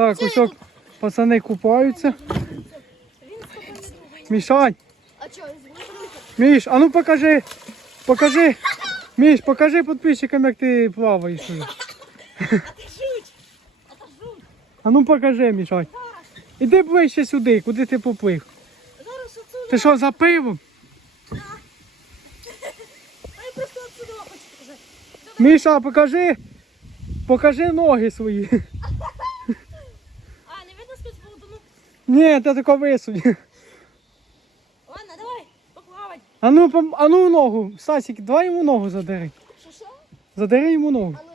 Так, ось ок, пацани купаються. Мішань, Міш, а ну покажи. Покажи. Міш, покажи підписчикам, як ти плаваєш. уже. А ну покажи, Мішань. Іди ближче сюди, куди ти поплив. Ти що, за пивом? Міша, покажи. Покажи ноги свої. А, не видно спецводу? Ну, Ні, ти тако висунь. ладно, давай, поплавать. А ну, пом- а ну ногу. Сасік, давай йому ногу задери. Що, що? Задери йому ногу. А ну.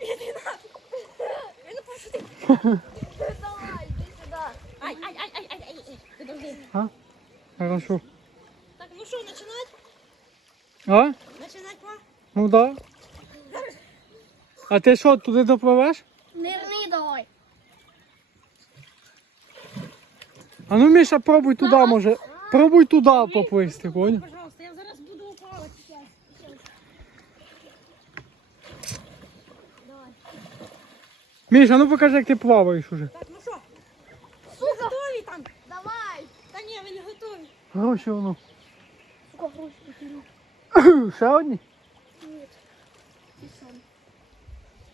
Іди. Давай, іди сюди. Ай, ай, ай, ай, ай, ай, ай. Подожди. Хорошо. Так, ну що, починать? А? Починать плавати? Ну да. А ти що, туди допливеш? Нирни А ну, Міша, пробуй туди, може. Пробуй туди поплисти, понял? Пожалуйста, я зараз буду. Сейчас, сейчас. Давай. Міша, ну покажи, як ти плаваєш уже. Так, ну що? Сука. Готові там? Давай. Та ні, ви не готові. Гроші воно. Сука, гроші потеряв. Ще одні? Сам.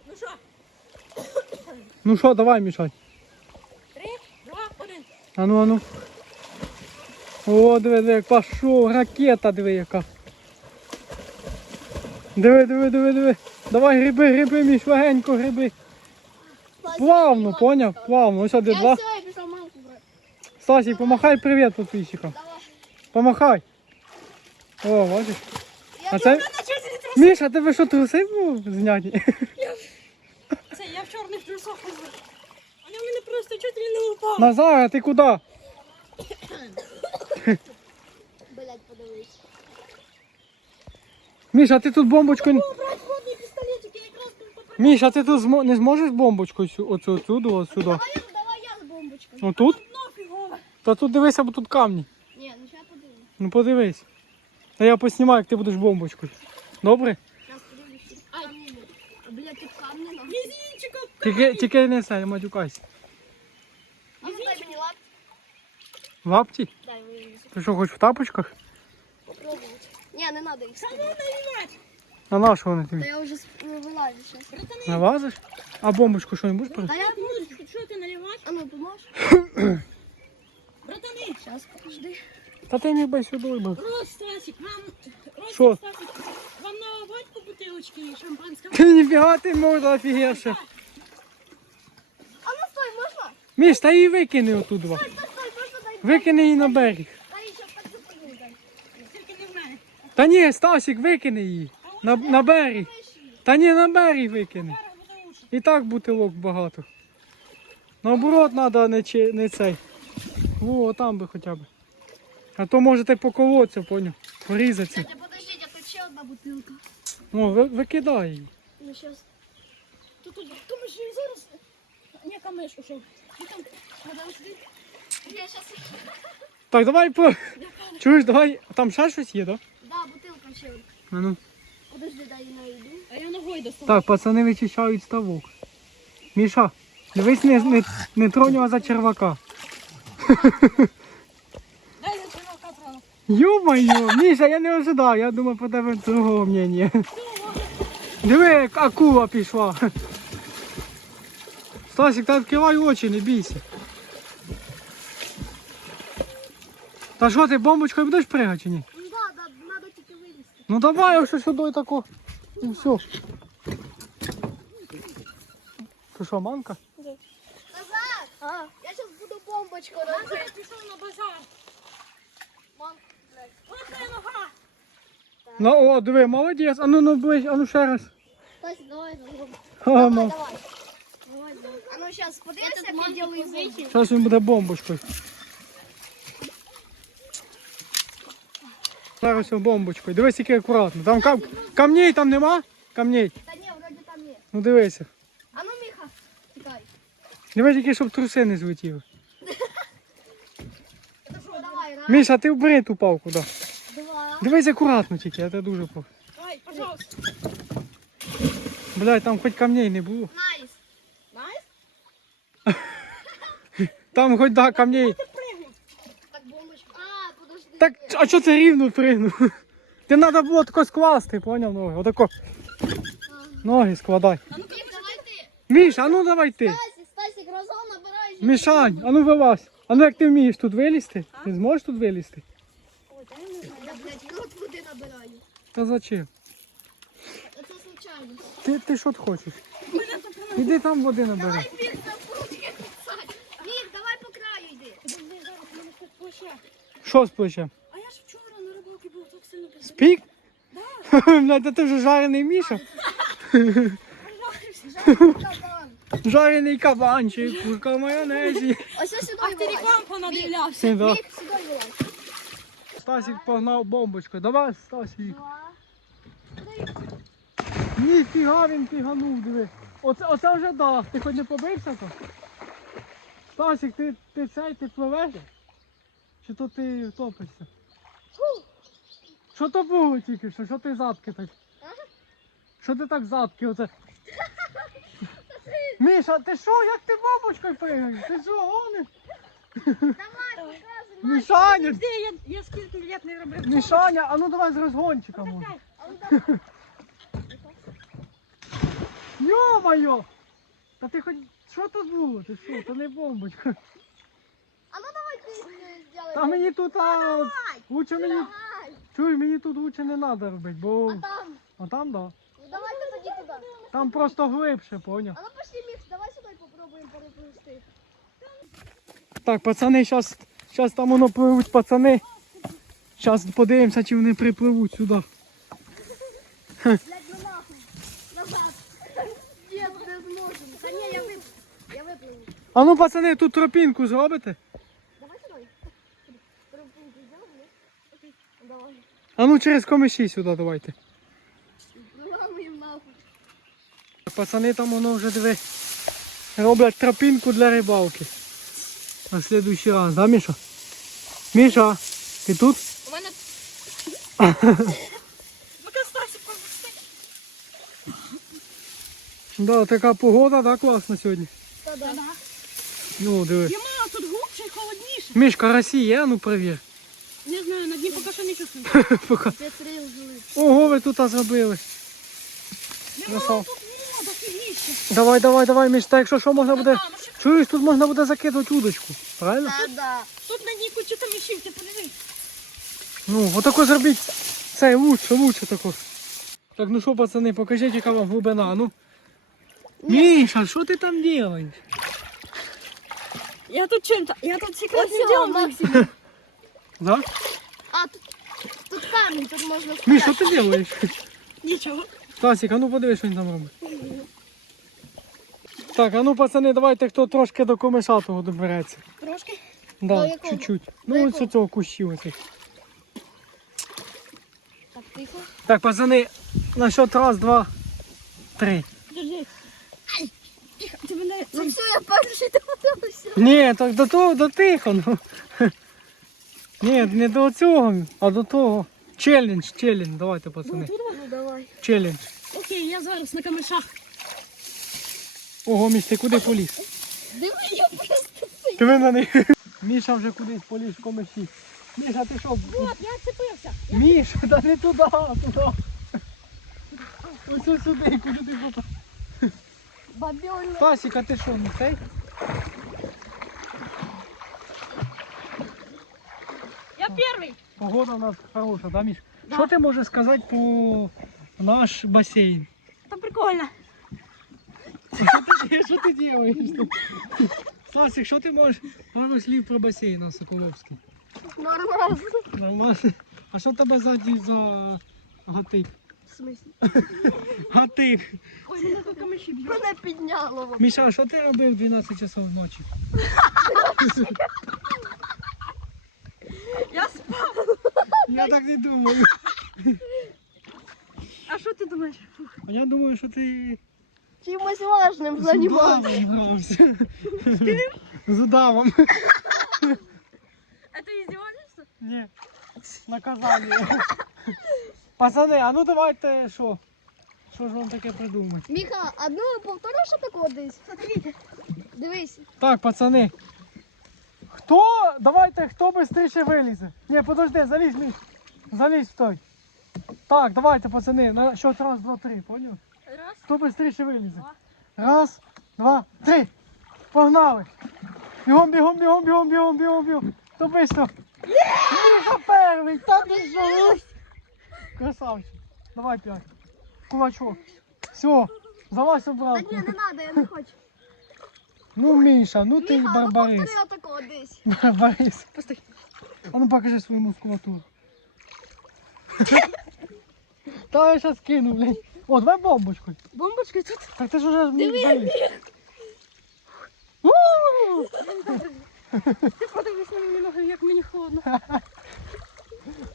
Ну що? Ну що, давай, Мішань. А ну, а ну. О, диви, диви, пішов, ракета, диви яка. Диви, диви, диви, диви. Давай гриби, гриби, Міш, легенько гриби. Плавно, поняв? Плавно. Ось один, два. Стасік, помахай привіт підписчикам. Помахай. О, бачиш. А це... Міша, тебе що труси був зняті? Це я в чорних трусах хожу. Вони в мене просто чуть ли не упали. Назар, а ти куди? Блять, подивись. Міша, ти тут бомбочку. не- О, брать водний пістолетик, я якраз там попав. Міша, ти тут змо- не зможеш бомбочку оцю отсюди, отсюди? Давай, я- давай я з бомбочкою. Дно фігове. Та тут дивися, бо тут камні. Ні, ну зараз подивимось. Ну подивись. Та я поснімаю, як ти будеш бомбочкою. Добре? Зараз подивимось. Ай, блядь, тут камні на. Мізінчика. Тільки, тільки не це, матюкайся. А ну дай мені лап. Лапті? Дай вивезу. Ти що, хоч в тапочках? Попробувати. Ні, не треба їх ставити. А на що вони Та тобі? я вже сп- вилазю зараз. Налазиш? А бомбочку що не будеш брати? Та я буду. Що ти наливаєш? А ну, поможеш? Братани. Зараз, подожди. Та ти міг би сюди би. Рос, Стасик, вам... Рос, Що? Стасик, вам на батьку бутилочки і шампанського? Ти ніфіга ти можна офігевше. А ну стой, можна? Міш, та її викини стой, можна дай. Викини її на берег. Та ні, Стасік, викини її. На, на берег. Та ні, на берег викини. І так бутилок багато. Наоборот, треба не, чи- не цей. Во, там би хоча б. А то можете поколоться, поняв. Порізатися. Подождіть, а тут ще одна бутилка. О, ви, викидай її. Ну, сейчас. Тут тут камеш і зараз. Не камеш ушов. Ну там, подожди. Я сейчас... Так, давай по. Чуєш, давай. Там ще щось є, так? Да, бутилка ще. Да? Ну. Подожди, дай я найду. А я ногою достану. Так, пацани вичищають ставок. Міша, дивись, не, не, не тронь його за червака. Дай я тебе капрала. Ё-моё, Міша, я не ожидав, я думав по тебе другого мнення. Диви, як акула пішла. Стасик, та відкривай очі, не бійся. Та що ти бомбочкою будеш пригати чи ні? Ну да, да, надо тільки вилізти. Ну давай, якщо сюди тако. І все. Це що, манка? Назад! А, я сейчас буду бомбочку робити. Я пішов на базар. Мам, блядь. Ось моя нога. Ну о, диви, молодець. А ну ну ближче, а ну ще раз. Стась, давай, давай. А, Давай, ну. давай. Давай, давай. А ну сейчас, подивися, як я делаю бомбу. Зараз він буде бомбочкою. Зараз він бомбочкою. Дивись, який акуратно. Там кам... камней там нема? Камней. Та ні, вроде там є. Ну дивися. А ну, Міха, тікай. Дивись, тільки, щоб труси не злетіли. Це Міша, ти вбери ту палку, да. два. Дивись акуратно тільки, я тебе дуже. Давай, пожалуйста. Блядь, там хоч камней не було. Найс. Найс? Там хоч да, камней. Так бомбочка. А, подожди. Так, а що ти рівно пригнув? Ти треба було тако скласти, поняв ноги? Отако. Ноги складай. А ну давай ти. Міш, а ну давай ти. Разом набираєш. Мішань, а ну вилазь. А ну як ти вмієш тут вилізти? Ти зможеш тут вилізти? Ой, та я. Я, блядь, рот води набираю. Та зачем? Це случайно. Ти, ти що ти хочеш? Іди там води набери. Давай Вік, запрутки кусать. Вік, давай по краю йди. Подожди, зараз мене тут плече. Що з плечем? А я ж вчора на рибалці був так сильно Спік? Блядь, та ти вже жарений Міша. Жарений кабанчик, курка в майонезі. Ось ось сюди А ти рекламу понадивлявся. Да. Сюди вилазь. Стасик погнав бомбочку. Давай, Стасик. Два. Ніфіга він піганув, диви. Оце, оце вже да. Ти хоч не побився то? Стасик, ти, ти цей, ти пливеш? Чи то ти топишся? Що то було тільки що? Що ти задки так? Що ти так задки оце? Міша, ти що? Як ти бомбочкою пригаєш? Ти що, гониш? Давай. Мішаня! Де я, я скільки літ не робив. Мішаня, а ну давай з розгончика може. Ну. Йо-моє! Та ти хоч що тут було? Ти що? Це не бомбочка. А ну давай ти е, зробиш. Та мені тут а, лучше мені. Чуй, мені тут лучше не треба робити, бо. А там? А там да. Ну давай ти тоді туди. Там просто глибше, поняв. А ну пошли, Мікс, давай сюди попробуємо переплисти. Так, пацани, зараз щас там воно пливуть пацани. Зараз подивимося, чи вони припливуть сюди. Блядь, ну нахуй. Назад. Ні, не зможемо. Та ні, я вип... Я випливу. А ну, пацани, тут тропінку зробите. Давай сюди. Перепунку взяв, ні? Окей. Давай. А ну через комиші сюди давайте. Пацани там воно вже диви. Роблять тропінку для рибалки. На следующий раз, да, Міша? Міша, ти тут? У мене Да, така погода, да, класна сьогодні. Та да. Ну, диви. Йому тут глубше і холодніше. Міш, карасі є, ну перевір. Не знаю, на дні поки що не чувствую. Поки. Це три жили. Ого, ви тут зробили. Дофігіще. Давай, давай, давай, Міш, так якщо що можна буде. Чуєш, тут можна буде закидувати удочку. Правильно? Та да. Тут на дні кучу камішів, ти подивись. Ну, отако зробіть. Це лучше, лучше тако. Так, ну що, пацани, покажіть, яка вам глибина. Ну. Міша, що ти там робиш? Я тут чим-то, я тут секретним ділом. Максим. Да? А, тут, тут камінь, тут можна Міш, що ти робиш? Нічого. Стасик, а ну подивись, що він там робить. Так, а ну пацани, давайте хто трошки до комишатого добереться. Трошки. Да, якого? чуть-чуть. До Ну, ось якого? цього кущі оцих. Так, тихо. Так, пацани, на счет раз, два, три. Держи. Ай, тихо, ти мене... Ну все, я перший домовився. Ні, так до того, до тихо, ну. Ні, не до цього, а до того. Челлендж, челлендж, давайте, пацани. Ну давай. Челлендж. Окей, я зараз на камешах. Ого, Міш, ти куди поліз? Диви, я просто Диви на них. Міша вже кудись поліз в комиші. Міша, ти що? От, я цепився. Міша, да не туди, туди. Ось ось сюди, куди ти попав. бабьоня. Стасік, ти що, не цей? Я перший. Погода у нас хороша, да, Міш? Що ти можеш сказати про наш басейн? Та прикольно. Що ти, робиш? Стасік, що ти можеш пару слів про басейн на Соколовський? Нормально. Нормально. А що тебе ззаді за гатик? В смислі? Гатик. Ой, мене підняло. Міша, а що ти робив в 12 часов ночі? Я спав. Я так не думаю. А що ти думаєш? А я думаю, що ти Чимось важним з займався. грався. З удавом. А ти іздіваєшся? Ні. Наказання. Пацани, а ну давайте що? Що ж вам таке придумати? Міха, одну повтори, що таке десь. Дивись. Так, пацани. Хто? Давайте, хто швидше вилізе. Ні, подожди, залізь, Міш. Залізь в той. Так, давайте, пацани, на счет раз, два, три, поняв? Раз. Хто швидше вилізе? Раз, два, три. Погнали. Бігом, бігом, бігом, бігом, бігом, бігом, бігом. Хто швидко? Міша перший, та ти що? Красавчик. Давай п'ять. Кулачок. Все, залазь Та обратно. ні, не треба, я не хочу. Ну, Міша, ну ти Міха, ну барбарис. повтори отако десь. Барбарис. Постой. А ну покажи свою мускулатуру. Та я зараз кину, блядь. О, давай бомбочку. Бомбочка тут. Так ти ж уже міг заліз. У! Ти подивись на мені ноги, як мені холодно.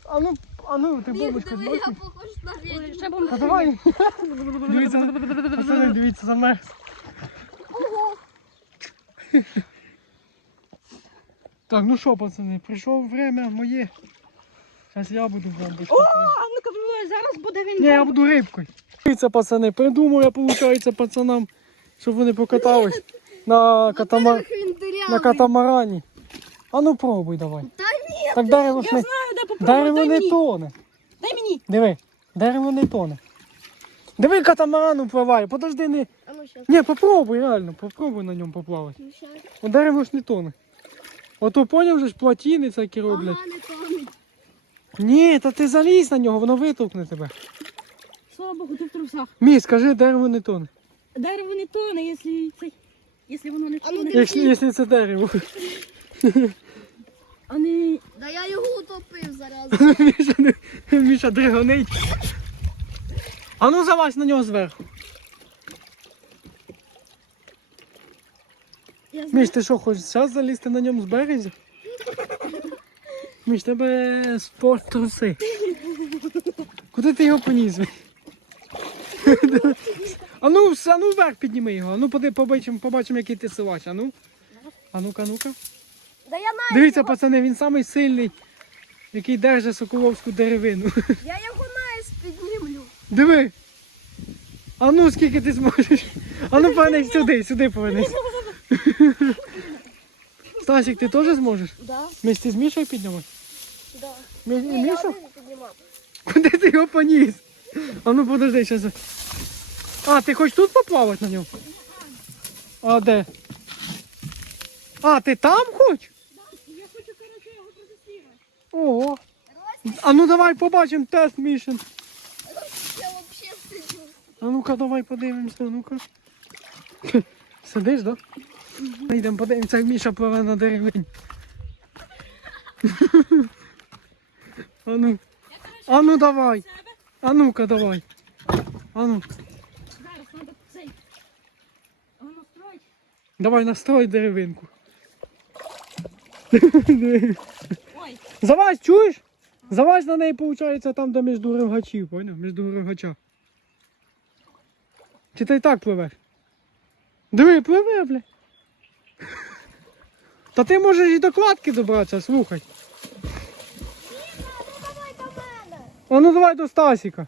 А ну, а ну, ти бомбочку Диви, зможеш? я похож на Ой, ведьму. Ще Та бомбочка. давай. Дивіться, пацани, дивіться, замерз. Так, ну що, пацани, прийшло время моє. Зараз я буду бомбочку. О, а ну-ка, ну, зараз буде він. Ні, я буду рибкою. Дивіться, пацани, придумав я, виходить, пацанам, щоб вони покатались на, катама... На катамарані. А ну пробуй давай. Та ні. Так дерево ж не, дерево Дай не тоне. Дай мені. Диви, дерево не тоне. Диви, катамаран upливає, подожди, не. Ну щас. Ні, попробуй, реально, попробуй на ньому поплавати. Ну, щас. О, дерево ж не тоне. Ото поняв же ж плотіни всякі роблять. Ага, не тонуть. Ні, та ти залізь на нього, воно витовкне тебе. Слава Богу, ти в трусах. Мій, скажи, дерево не тоне. Дерево не тоне, якщо цей... Якщо воно не А ну, тоне. ти- Якщо, якщо це дерево. А не... Да я його утопив зараз. Міша, не- Міша дригонить. А ну залазь на нього зверху. Я знаю. Міш, ти що, хочеш зараз залізти на ньому з березі? Міш, тебе спорт труси. Куди ти його поніс? А ну, а ну вверх підніми його. А ну поди, побачимо, побачимо, який ти силач. А ну. А ну-ка, ну-ка. Да я на Дивіться, пацани, він самий сильний, який держить соколовську деревину. я його наїзд піднімлю. Диви. А ну скільки ти зможеш? А ну повернись сюди, сюди повернись. Стасік, ти теж зможеш? Да, Місті з Мішою піднімати? да. Мі- Ні, я Мішу? один піднімав. Куди ти його поніс? А ну подожди, зараз. А, ти хочеш тут поплавати на ньому? А де? А, ти там хочеш? Я хочу, коротше, його протестувати. Ого. А ну давай побачимо тест Мішин. Я вообще сиджу. А ну-ка, давай подивимося, а ну-ка. Сидиш, да? Ми Йдемо подивимося, як Міша пливе на деревині. А ну. А ну давай. А ну-ка давай. А ну. Зараз треба цей... Давай настрой деревинку. Ой, Залазь, чуєш? Залазь на неї, виходить, там, де між рогачів, поняв? Між рогача. Чи ти і так пливеш? Диви, пливе, бля. Та ти можеш і до кладки добратися, слухай. А ну давай до Стасіка.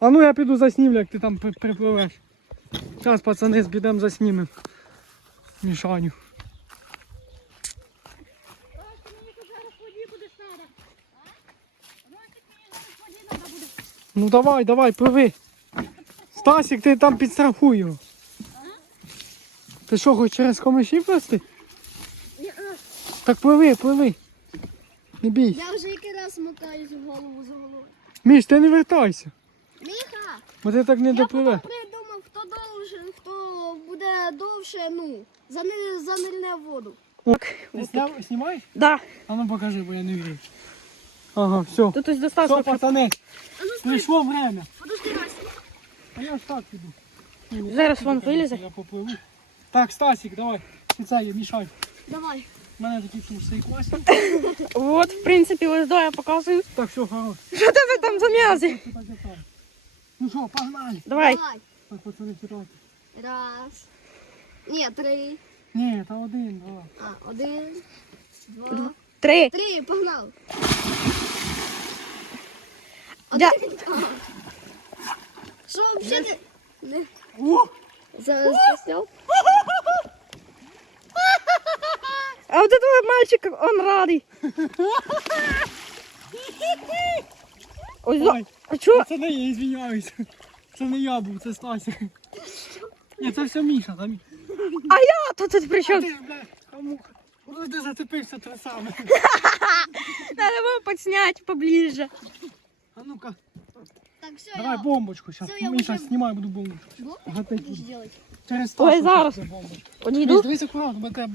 А ну я піду заснімлю, як ти там при- припливеш. Зараз, пацани, підемо заснімемо. Мішаню. Ну давай, давай, пливи. Стасік, ти там підстрахуй його. Ти що, хочеш через комиші плести? Так пливи, пливи. Не бійся. Я вже який раз мотаюсь в голову за голову. Міш, ти не вертайся. Міха, Бо ти так не я допливе. потім придумав, хто довше, хто буде довше, ну, занир, занирне в воду. Ти сняв, знімаєш? Да. А ну покажи, бо я не вірю. Ага, все. Тут ось Все, достатньо. пацани, прийшло время. Подожди, Ростик. А я ж так піду. Зараз вон вилізе. Я попливу. Так, Стасік, давай. Це є, мішай. Давай. У мене такі труси класні. От, в принципі, ось до я показую. Так, все, хорош. Що тебе там за м'язи? Це так, як там. Ну що, погнали. Давай. Давай. Так, пацани, читайте. Раз. Ні, три. Ні, та один, два. А, один. Два. Три. Три, погнали. Я... Один. А. Що взагалі ти? Не. О! Зараз засняв? А вот этого мальчика, он радий. Ой, зо- Ой, а чо? це не я, извиняюсь. Це не я був, це Стасик. Ні, це все Міша, там. А я тут тут при А чому? ти ж, бля, кому? Куди ти зацепився тросами? Надо было подснять поближе. А ну-ка, Так, все, давай бомбочку зараз. Всё, я Міша, уже- знімай, буду бомбочку. Вот Гатить будешь буду. делать. Через Ой, Стаса зараз. буде бомбочка. Подійду. Дивись, дивись акуратно, бо тебе...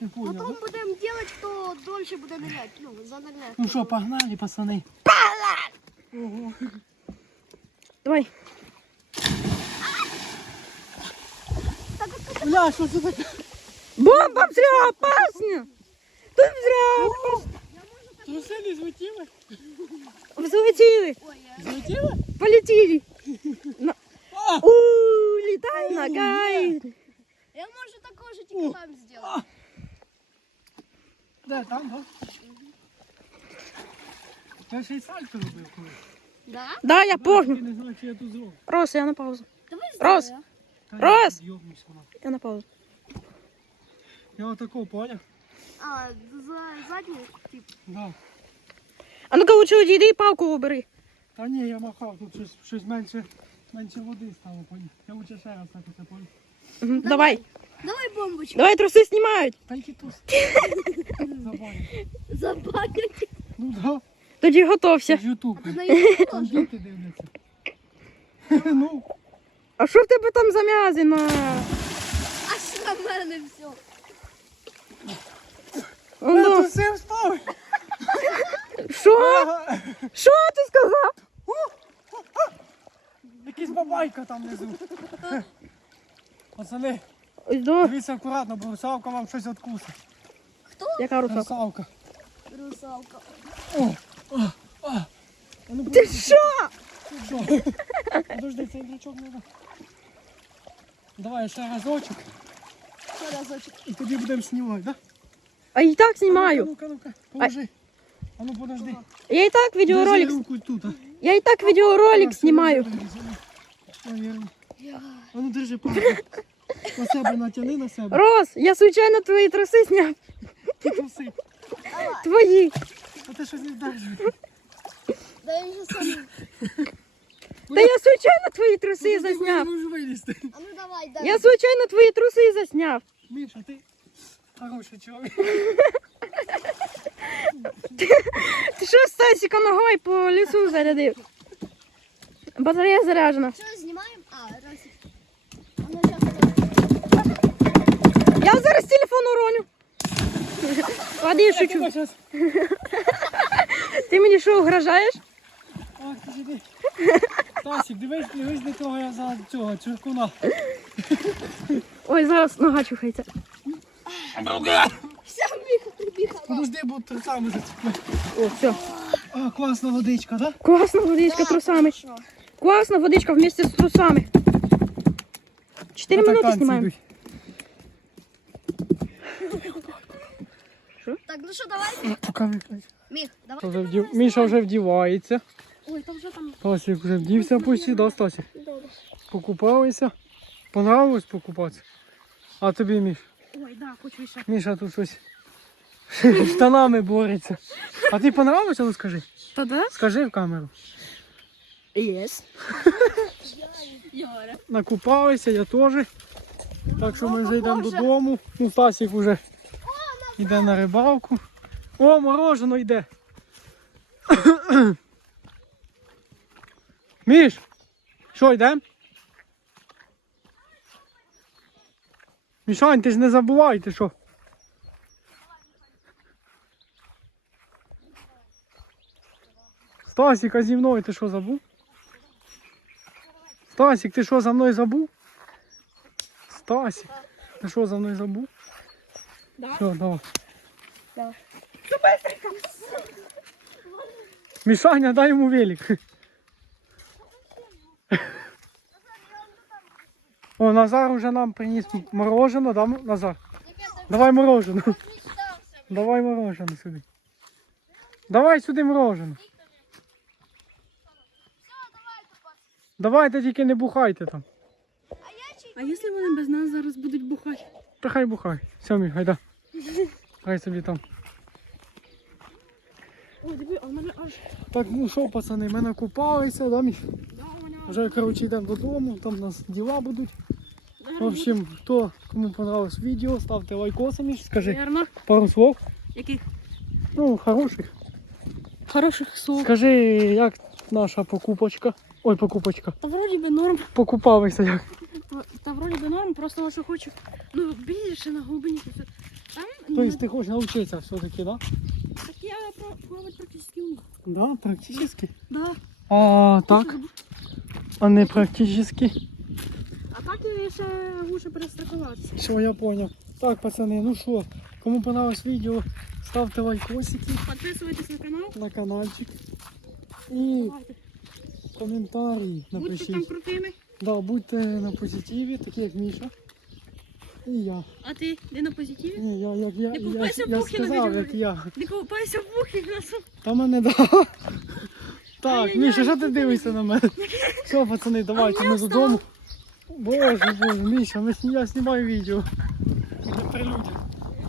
не понял. Потом будем делать, кто дольше будет нырять. Ну, за нырять. Ну что, погнали, пацаны. Погнали! Давай. Бля, что за это? Бомба взря, опасно! Тут взря! опасно. Трусы не взлетіли? Взлетіли! Взлетіли? Полетели. Там, да? Я ще й сальто робив колись. Да? Да, я Ти помню. не знаю, чи я тут зроблю. Рос, я на паузу. Давай Рос. Та Раз. я йобнусь вона. Я на паузу. Я отакого поняв? А, за задний тип. Да. А ну-ка лучше уйди и палку убери. Та ні, я махав, тут щось, щось менше, менше води стало, поняв. Я лучше ще раз так це поняв. Мгм, Давай. Давай бомбочку. Давай трусы снимают. Та й тут. Забавно. Ну да, Тоді готовся. ютуб. Ты на діти дивляться. Ну, А що в тебе там за м'язи на... А що в мене все? я Ну, тут все. Що? Що ти сказав? Якийсь бабайка там внизу. Пацани, Ось до. дивіться акуратно, бо русалка вам щось відкусить. Яка рука? Русалка. Русалка. О, а, а. А ну, Ти що? Що? Подожди, цей дрючок не Давай ще разочок Ще разочек. і тоді будемо знімати, да? А я і так знімаю. Ну-ка, ну-ка, положи. А ну подожди. Я і так відеоролик. Держи руку тут, а. Я і так відеоролик знімаю. Наверное. А ну держи, подожди. На себе натяни на себе. Рос, я случайно твої труси зняв. Ти труси. Твої. А ти щось не держиш. Да я вже сам. Та я случайно твої труси Ну, засняв. не можеш вилізти. А ну давай, дай. Я случайно твої труси засняв. Міша, ти хороший чоловік. Ти що Стасіка ногою по лісу зарядив? Батарея заряджена. Що? А, Росик. А ну сейчас. Я зараз телефон уроню. Ладно, я шучу. Ти мені що, угрожаєш? Ах, ти сиди. Стасик, дивись, дивись до того я за цього чиркуна. Ой, зараз нога чухається. Все, Миха прибігала. Подожди, бо трусами зацепив. О, все. А, класна водичка, да? Класна водичка трусами. Класна водичка вместе з трусами. Чотири минути знімаємо. Так, ну що, давай. Виключ. Міх, давай. Вже вдів... Міша вже вдівається. Ой, там вже там. Стасик вже вдівся почти, да, Стасик? Покупалися. Понравилось покупатися? А тобі, Міш? Ой, да, хочу ще. Міша тут щось штанами бореться. А ти понравилося, ну скажи? Та да? Скажи в камеру. Єс. Накупалися, я теж. Так що ми вже йдемо додому. Ну, Стасик вже йде на рибалку. О, морожено йде. Міш, що йдемо? Мішань, ти ж не забувай, ти що? Стасик, а зі мною ти що забув? Стасик, ти що за мною забув? Стасик, ти що за мною забув? Да. Все, давай. Давай. Мішаня, дай йому велик. О, Назар уже нам приніс мороженое, да, Назар? Давай мороженое. Давай мороженое сюди. Давай сюди мороженое. Давайте тільки не бухайте там. А якщо вони без нас зараз будуть бухати? Та хай бухай. Все, мій, гайда. Хай собі там. Ой, диви, а в мене аж... Так, ну що, пацани, ми накупалися, да, мене аж... Вже, коротше, йдемо додому, там у нас діла будуть. В общем, хто кому понравилось відео, ставте лайкоси, Міш, скажи Верно. пару слов. Яких Ну, хороших. хороших слов. Скажи, як наша покупочка. Ой, покупочка. Та вроді би норм. Покупалися як. Та вроді би норм, просто що хочу. Ну, більше на глибині. Там, Тобто ти хочеш навчитися все-таки, да? так я про- плавати практично вмію. Да, практически. Да. А так, а не практически. А так я ще лучше перестрахуватися. Все, я понял. Так, пацани, ну що, кому понравилось відео, ставте лайкосики Підписуйтесь на канал. на каналчик. І коментарі Будьте там напишіть. крутими. Да, будьте на позитиві, такі як Міша. І я. А ти не на позитиві? Ні, я, як я, Не я, купайся в я бухи на сказав, відео. як я. Не купайся в бухі красу. Та мене да. Так, Міша, що ти дивишся на мене? Все, пацани, давайте ми додому. Боже, боже, Міша, я знімаю відео.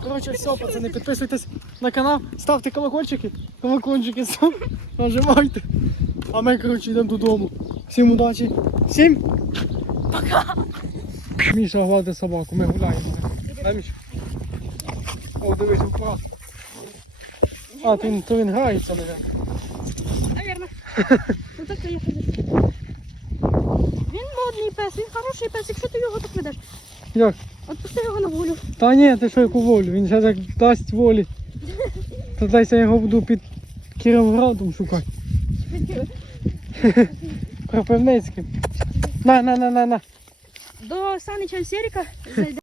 Коротше, все, пацани, підписуйтесь на канал, ставте колокольчики, колокольчики нажимайте. А ми, коротше, йдемо додому. Всім удачі. Всім пока. Міша гладить собаку, ми гуляємо. А, Міша? О, дивись, вправо. А, то він, то він грається, мабуть. Наверно. Ну так то я ходжу. Він модний пес, він хороший пес, якщо ти його так ведеш. Як? Отпусти його на волю. Та ні, ти що яку волю, він ще так дасть волі. Та дайся я його буду під Кіровградом шукати. Кропивницьким. На, на, на, на, на. До Санича Серика зайде